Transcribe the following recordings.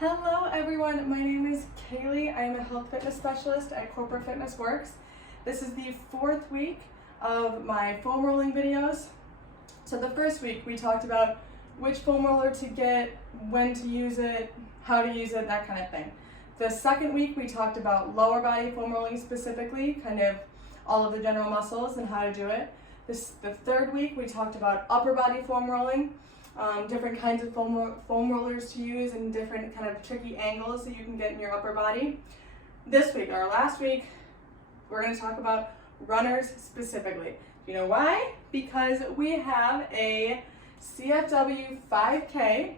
Hello everyone, my name is Kaylee. I am a health fitness specialist at Corporate Fitness Works. This is the 4th week of my foam rolling videos. So the first week we talked about which foam roller to get, when to use it, how to use it, that kind of thing. The second week we talked about lower body foam rolling specifically, kind of all of the general muscles and how to do it. The third week we talked about upper body foam rolling. Different kinds of foam rollers to use and different kind of tricky angles that you can get in your upper body. This week, or last week, we're going to talk about runners specifically. You know why? Because we have a CFW 5K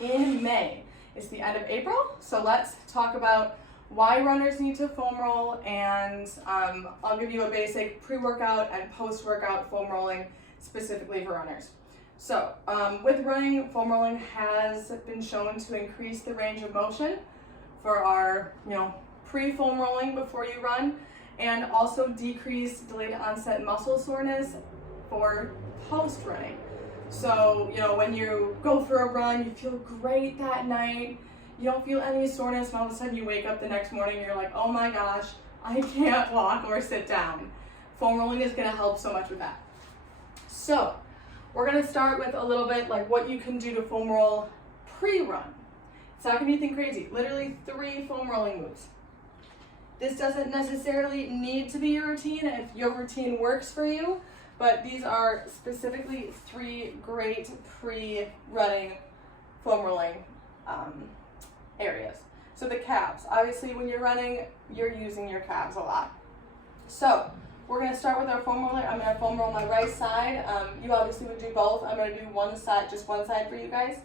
in May. It's the end of April, so let's talk about why runners need to foam roll, and I'll give you a basic pre-workout and post-workout foam rolling specifically for runners. So, with running, foam rolling has been shown to increase the range of motion for our, pre-foam rolling before you run, and also decrease delayed onset muscle soreness for post-running. So, when you go for a run, you feel great that night, you don't feel any soreness, and all of a sudden you wake up the next morning and you're like, oh my gosh, I can't walk or sit down. Foam rolling is gonna help so much with that. So, we're going to start with a little bit like what you can do to foam roll pre-run. It's not going to be anything crazy. Literally 3 foam rolling moves. This doesn't necessarily need to be your routine if your routine works for you, but these are specifically 3 great pre-running foam rolling areas. So the calves. Obviously when you're running, you're using your calves a lot. So we're going to start with our foam roller. I'm going to foam roll my right side. You obviously would do both. I'm going to do just one side for you guys.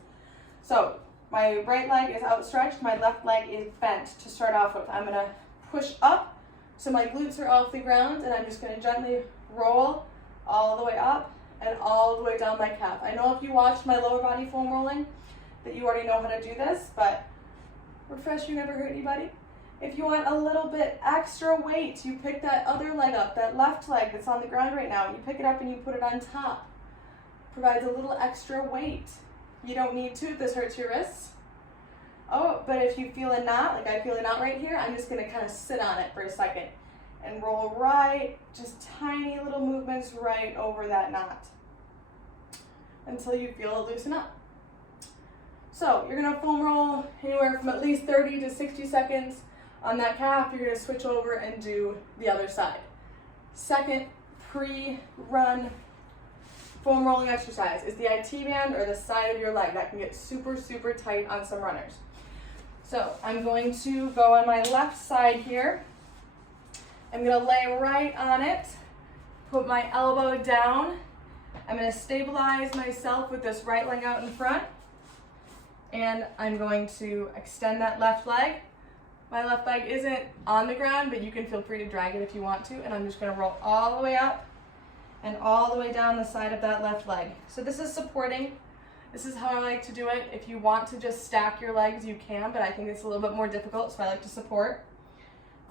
So my right leg is outstretched. My left leg is bent to start off with. I'm going to push up so my glutes are off the ground, and I'm just going to gently roll all the way up and all the way down my calf. I know if you watched my lower body foam rolling that you already know how to do this, but refresher never hurt anybody. If you want a little bit extra weight, you pick that other leg up, that left leg that's on the ground right now, you pick it up and you put it on top. Provides a little extra weight. You don't need to if this hurts your wrists. Oh, but if you feel a knot, like I feel a knot right here, I'm just gonna kind of sit on it for a second and roll right, just tiny little movements right over that knot until you feel it loosen up. So you're gonna foam roll anywhere from at least 30 to 60 seconds. On that calf, you're going to switch over and do the other side. Second pre-run foam rolling exercise is the IT band or the side of your leg. That can get super, super tight on some runners. So I'm going to go on my left side here. I'm going to lay right on it, put my elbow down. I'm going to stabilize myself with this right leg out in front. And I'm going to extend that left leg. My left leg isn't on the ground, but you can feel free to drag it if you want to. And I'm just going to roll all the way up and all the way down the side of that left leg. So this is supporting. This is how I like to do it. If you want to just stack your legs, you can, but I think it's a little bit more difficult, so I like to support.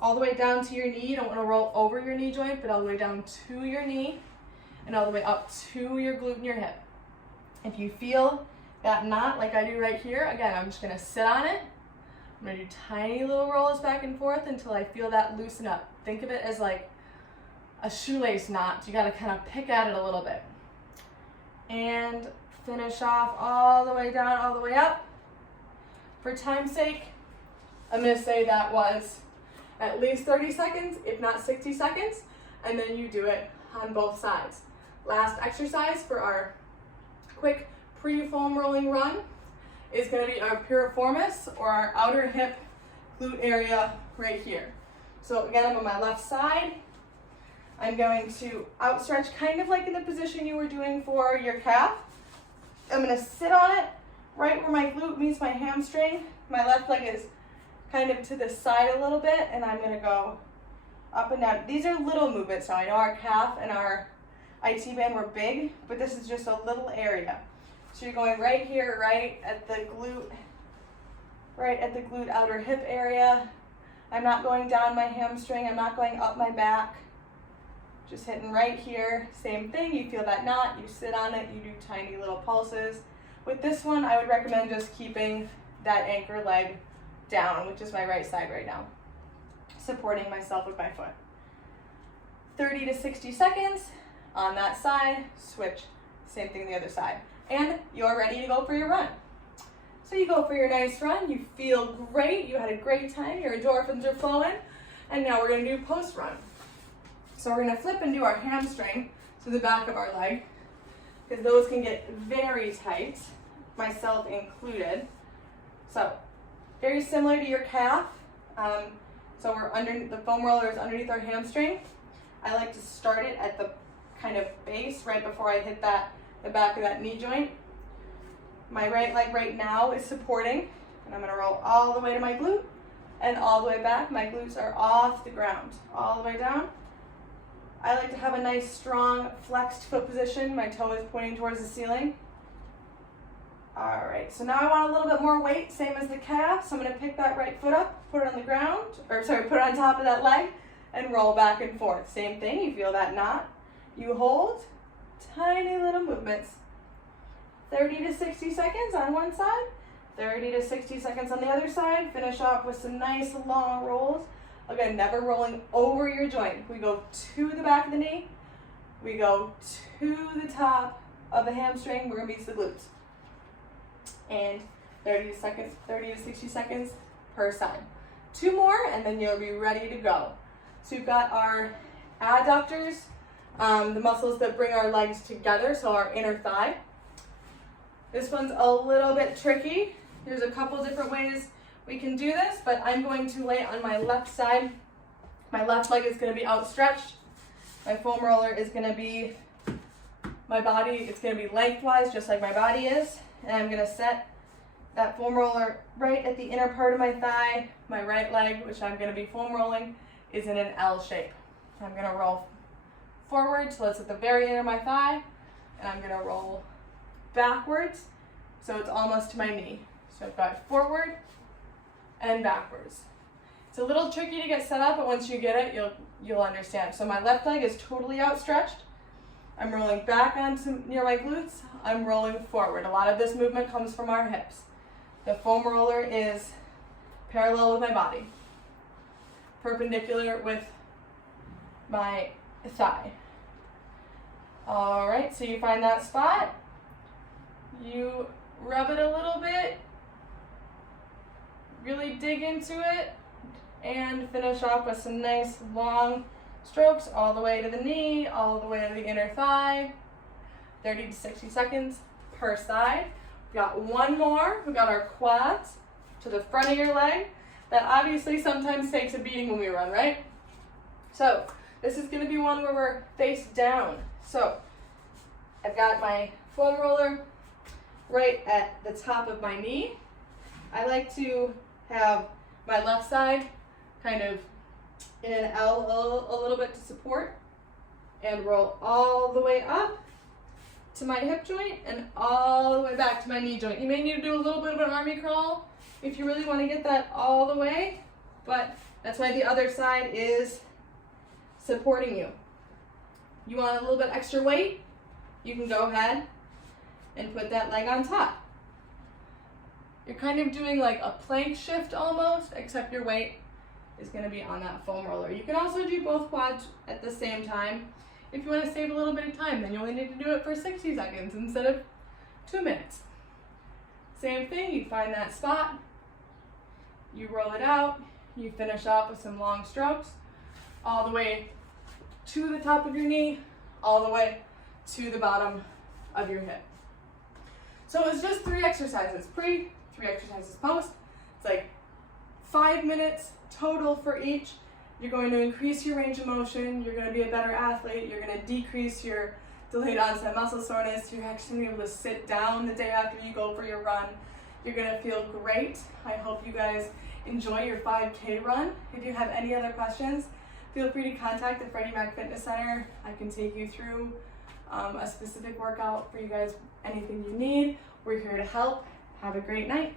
All the way down to your knee. You don't want to roll over your knee joint, but all the way down to your knee and all the way up to your glute and your hip. If you feel that knot like I do right here, again, I'm just going to sit on it. I'm going to do tiny little rolls back and forth until I feel that loosen up. Think of it as like a shoelace knot. You got to kind of pick at it a little bit. And finish off all the way down, all the way up. For time's sake, I'm going to say that was at least 30 seconds, if not 60 seconds, and then you do it on both sides. Last exercise for our quick pre-foam rolling run is going to be our piriformis, or our outer hip glute area right here. So again, I'm on my left side. I'm going to outstretch kind of like in the position you were doing for your calf. I'm going to sit on it right where my glute meets my hamstring. My left leg is kind of to the side a little bit, and I'm going to go up and down. These are little movements now. I know our calf and our IT band were big, but this is just a little area. So you're going right here, right at the glute outer hip area. I'm not going down my hamstring. I'm not going up my back. Just hitting right here. Same thing. You feel that knot. You sit on it. You do tiny little pulses. With this one, I would recommend just keeping that anchor leg down, which is my right side right now, supporting myself with my foot. 30 to 60 seconds on that side, switch, same thing the other side. And you're ready to go for your run. So you go for your nice run, you feel great, you had a great time, your endorphins are flowing, and now we're gonna do post run. So we're gonna flip and do our hamstring to the back of our leg, because those can get very tight, myself included. So very similar to your calf. So we're under, the foam roller is underneath our hamstring. I like to start it at the kind of base right before I hit the back of that knee joint. My right leg right now is supporting, and I'm gonna roll all the way to my glute and all the way back. My glutes are off the ground, all the way down. I like to have a nice, strong, flexed foot position. My toe is pointing towards the ceiling. All right, so now I want a little bit more weight, same as the calf. So I'm gonna pick that right foot up, put it on the ground, put it on top of that leg, and roll back and forth. Same thing, you feel that knot. You hold, tiny little movements. 30 to 60 seconds on one side, 30 to 60 seconds on the other side. Finish off with some nice long rolls. Again, never rolling over your joint. We go to the back of the knee, we go to the top of the hamstring where it meets the glutes. And 30 to 60 seconds per side. 2 more and then you'll be ready to go. So we've got our adductors, the muscles that bring our legs together, so our inner thigh. This one's a little bit tricky. There's a couple different ways we can do this, but I'm going to lay on my left side. My left leg is going to be outstretched. My foam roller is going to be, my body, it's going to be lengthwise just like my body is. And I'm going to set that foam roller right at the inner part of my thigh. My right leg, which I'm going to be foam rolling, is in an L shape. I'm going to roll forward till it's at the very end of my thigh, and I'm going to roll backwards so it's almost to my knee. So I've got forward and backwards. It's a little tricky to get set up, but once you get it, you'll understand. So my left leg is totally outstretched. I'm rolling back onto near my glutes. I'm rolling forward. A lot of this movement comes from our hips. The foam roller is parallel with my body, perpendicular with my thigh. All right, so you find that spot. You rub it a little bit, really dig into it, and finish off with some nice long strokes all the way to the knee, all the way to the inner thigh. 30 to 60 seconds per side. We've got one more. We've got our quads to the front of your leg. That obviously sometimes takes a beating when we run, right? So this is going to be one where we're face down. So I've got my foam roller right at the top of my knee. I like to have my left side kind of in an L a little bit to support, and roll all the way up to my hip joint and all the way back to my knee joint. You may need to do a little bit of an army crawl if you really want to get that all the way, but that's why the other side is supporting you. You want a little bit extra weight? You can go ahead and put that leg on top. You're kind of doing like a plank shift almost, except your weight is going to be on that foam roller. You can also do both quads at the same time. If you want to save a little bit of time, then you only need to do it for 60 seconds instead of 2 minutes. Same thing, you find that spot, you roll it out, you finish off with some long strokes, all the way to the top of your knee, all the way to the bottom of your hip. So it's just 3 exercises pre, 3 exercises post. It's like 5 minutes total for each. You're going to increase your range of motion, you're going to be a better athlete, you're going to decrease your delayed onset muscle soreness, you're actually going to be able to sit down the day after you go for your run. You're going to feel great. I hope you guys enjoy your 5K run. If you have any other questions, feel free to contact the Freddie Mac Fitness Center. I can take you through a specific workout for you guys, anything you need. We're here to help. Have a great night.